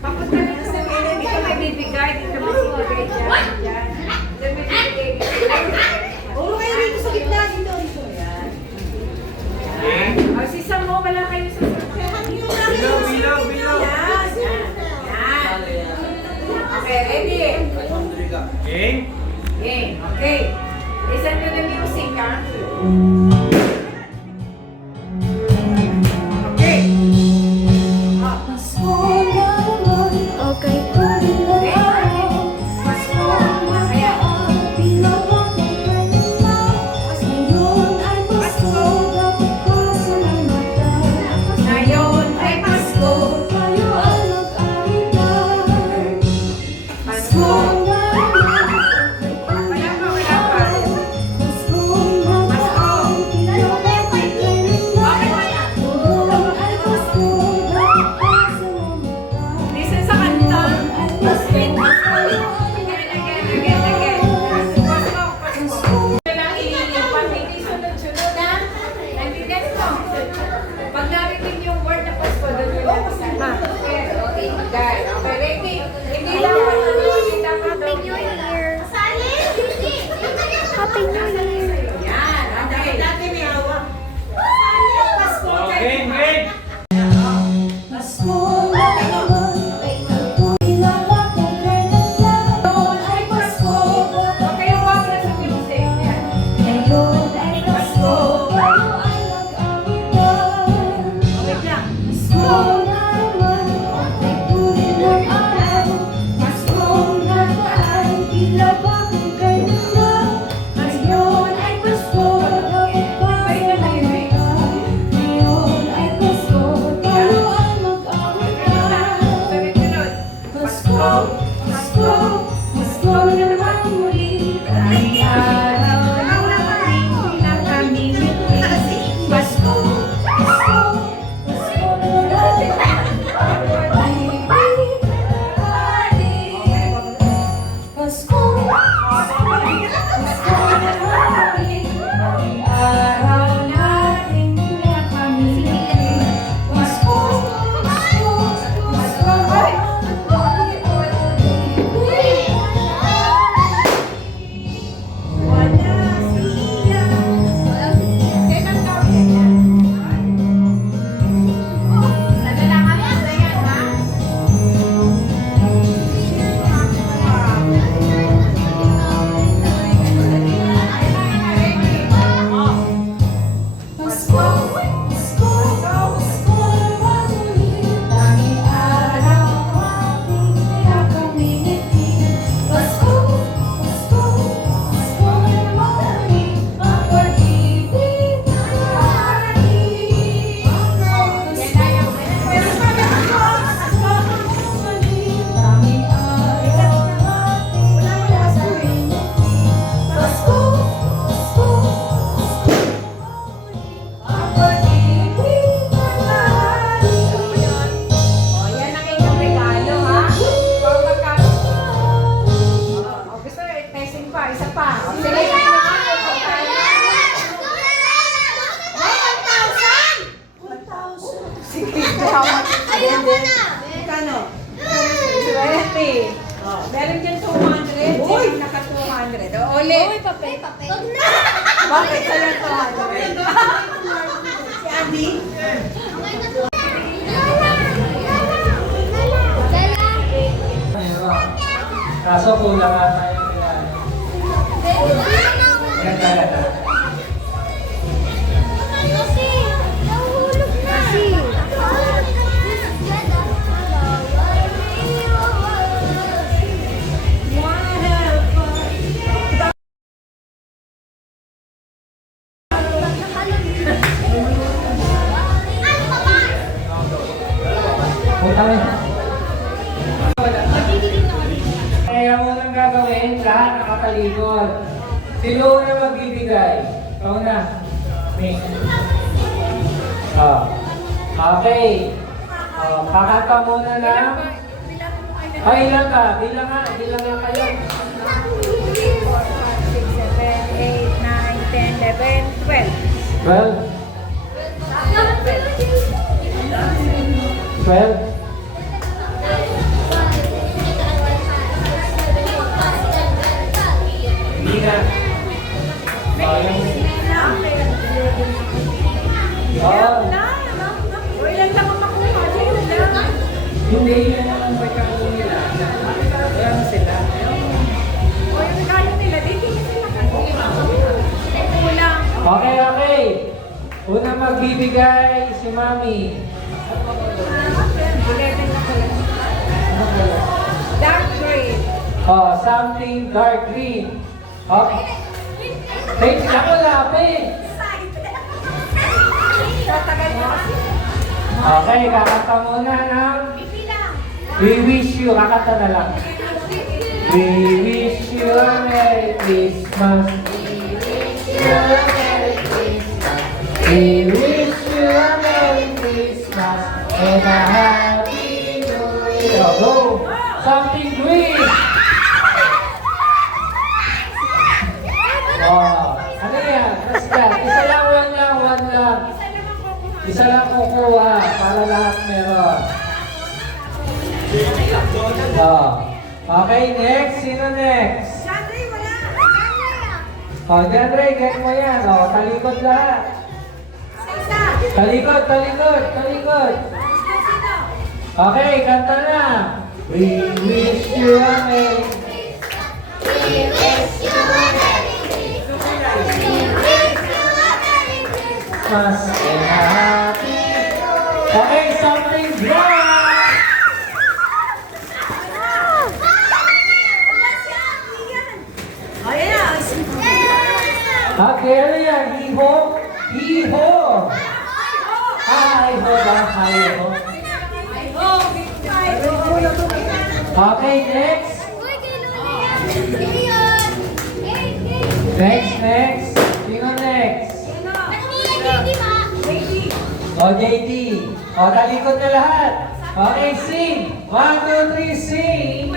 Papunta na sa mga hindi ka mabibigay, dito mabibigay dyan. Dito mabibigay dito. Oo, kayo dito sa gitna. Dito. O, si Sam mo, wala kayo sa Bilang. Yan. Okay, ready? Game. Game. Okay. Listen to the music, ha? Okay. Okay. Ngayon ay Pasko. Pasko. Wala pa. Listen sa kanta. Again. Pasko. Kailangan ilipat, hindi sunod-sunod, ha? Nandiyan mo. Pag narinig yung word na Pasko, doon yung nagsama. Okay, guys. Okay, ready? Hindi lang Happy New Year! Happy New Year! Yan, okay. Dati may hawak. Game. Okay, wag na sa music. Yan. Wait lang. Sunod-sunod. Pasko. Pasko na naman muli. Ang araw natin pinakamimiti. Pasko. Araw natin pinakamimiti. Pasko. Yan ang inyong regalo, ha? Kung gusto testing pa, isa pa. Sige, Kano? 20. Meron dyan 200. Uy! Sino naka 200? O, ulit. Bakit sa'yo 200? Si Andy? Kaso kulang nga tayo nila. Kaya mo nang gagawin, lahat nakatalikod. Sino na magbibigay? Ikaw na. Me. Okay. Kakanta muna lang. Ay, ilan ka? Bilang nga kayo. 4, 5, 6, 7, 8, 9, 10, 11, 12. 12. 12? Hindi na. Oh, O, ilan lang ang makuha? Ilan lang? hindi yun ang regalo nila. Wala na sila. O, yung regalo nila, dito na sila kulang. Okay, okay. Una magbibigay si Mami. 11 na pala. Dark green. Oh, something dark green. Okay. Hey, ako lapit. Tatagal na kasi. Okay, kakanta muna ng We wish you, kakanta na lang. We wish you a Merry Christmas. We wish you a Merry Christmas and a Happy New Year. Go! Something green! Oh, ano yan? Basta, isa lang, one lang. Isa lang kukuha para lahat meron. Oh. Okay, next. Sino next? Sandri, wala. Oh, Jandre, get mo yan. Oh, talikod lahat. Isa. Talikod. Okay, kanta na. We wish you a Merry Christmas and a Happy. Okay, something bright. Okay, ano yan? Iho? Hi-ho ba? Hi-ho. Okay, next. Next. Sino next? O, JD. O, talikod na lahat. Okay, sing. 1, 2, 3, sing.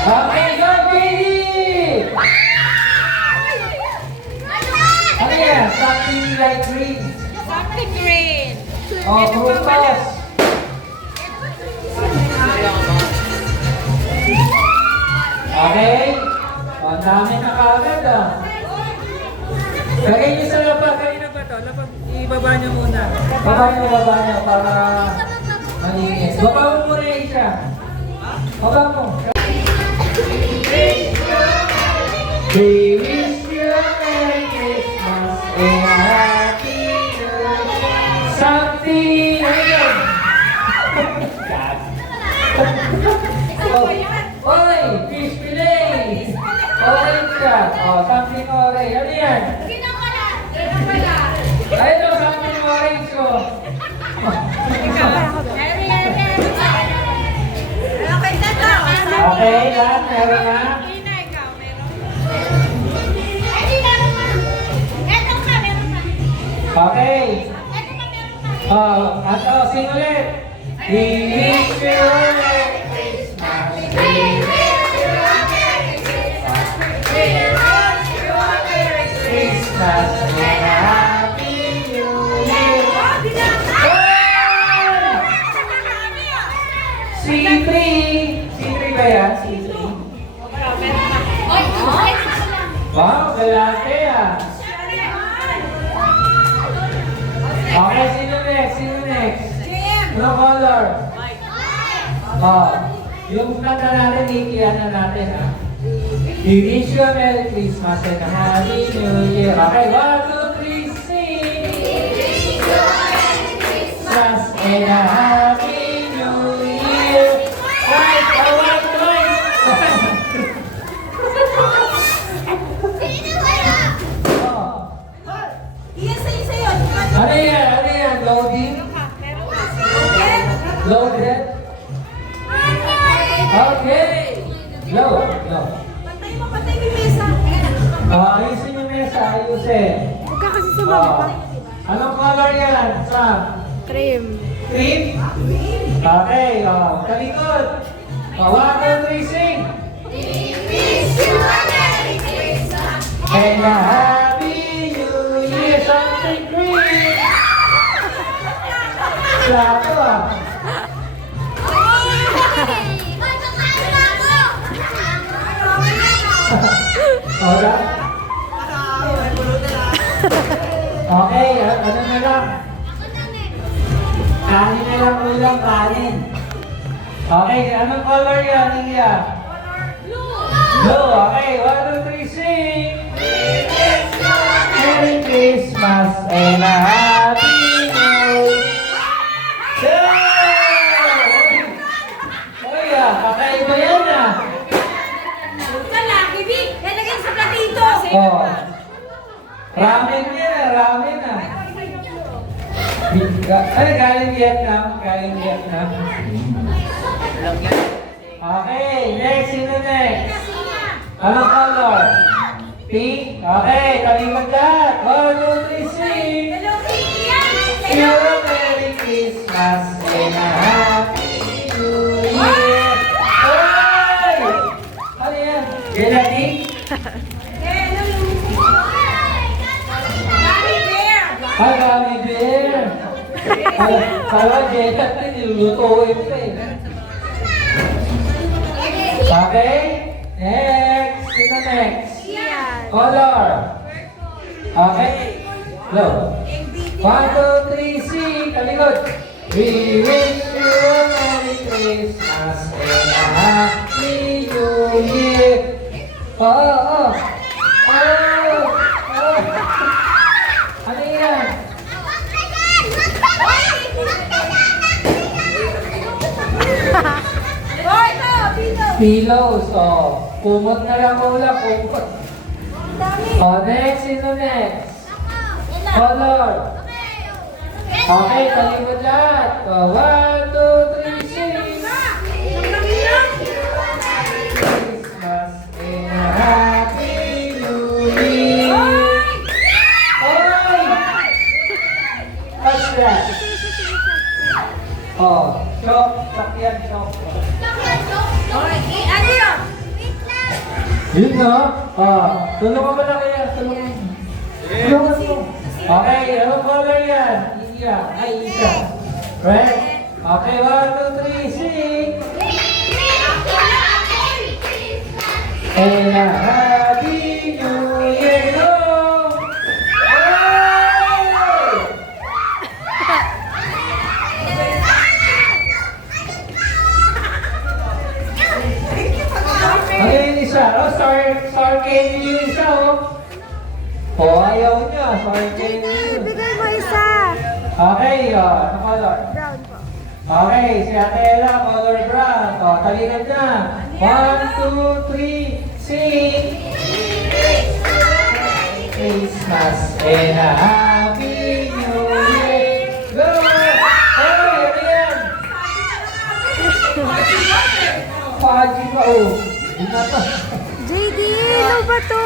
Okay, go, JD. Ano yan? Something like green. Something green. O, frutas. Okay? O, ang dami na kagad ah. Lagay niyo sa lapag. Kanina ba ito? Lapag, ibaba niyo muna. Baba niyo para malinis. Baba mo muna yung isa. Baba mo. We wish you a Merry Christmas and a Happy New Year. Something. Ayun. Oy, fish fillet. Orange ka. Oh, something orange. Ano yan? Ayun o, something orange ko. Okay, lahat meron na. Okay. Oh, at sing ulit. We wish you a Merry Christmas. We wish you a Merry Christmas. We wish you a Merry Christmas and a Happy New Year. C3. C3 ba yan? C3. Wow, galante ah. Okay, sino next? Ano color? Oh, yung kanta natin, ikiyan na natin ah. We wish you a Merry Christmas and a Happy New Year. Okay, 1, 2, 3, sing! Christmas and a Happy New Year. Right, away, Oh. Ano yan? Loading? Loaded? Okay. Load. Ayusin yung mesa. Huwag ka kasi sumama pa. Anong color yan, Sam? Cream. Cream? Okay. Talikod. One, two, three, sing! And a Happy New Year, something green! Plato ah! Oda? Okay, ano na lang? Kanin na lang ulam, kanin. Okay, anong color yan, Iya? Blue. Okay, 1, 2, 3, sing! Merry Christmas and a Happy New Year! Oy, kakaiba yan ah! Oh. Ramen yan, ramen ah. Ay, galing Vietnam, galing Vietnam. Okay, next, sino next? Anong color? Pink? Okay, talimag lahat. 1, 2, 3, sing! You're a Merry Christmas and a Happy New Year! Ay! Ano yan? Gelatin? Ay, Gummy Bear! Kala gelatin, nilulutuin pa eh. Okay? Next! Sino next? Color! Okay? Low. 1, 2, 3, sing! Talikod! We wish you a Merry Christmas and a Happy New Year! Oh! Ano yan? Pillows, oh. Kumot na lang ulam, kumot. Oh, next, sino next? Color. Okay, talikod lahat. Oh, 1, 2, 3, sing! Christmas and a Happy New Year! Oy! What's that? Oh, chok, sakyan, chok. Yun no? Tulungan mo na kaya, tulungan. Tulungan mo. Okay, anong color yan? Iya, ay isa. Right? Okay, 1, 2, 3, sing! And a Happy New Year, go! Ano yung isa? Oh, star candy yung isa, oh. Oh, ayaw niya. Star candy yun. Bigay mo isa. Okay, ano color? Brown po. Okay, si Ate Ella, color brown. Oh, talingan niya. 1, 2, 3, sing! Christmas and a Happy New Year. Go! Hey, ano yan? Paji pa, oh. Hindi na to. JD, ano ba to?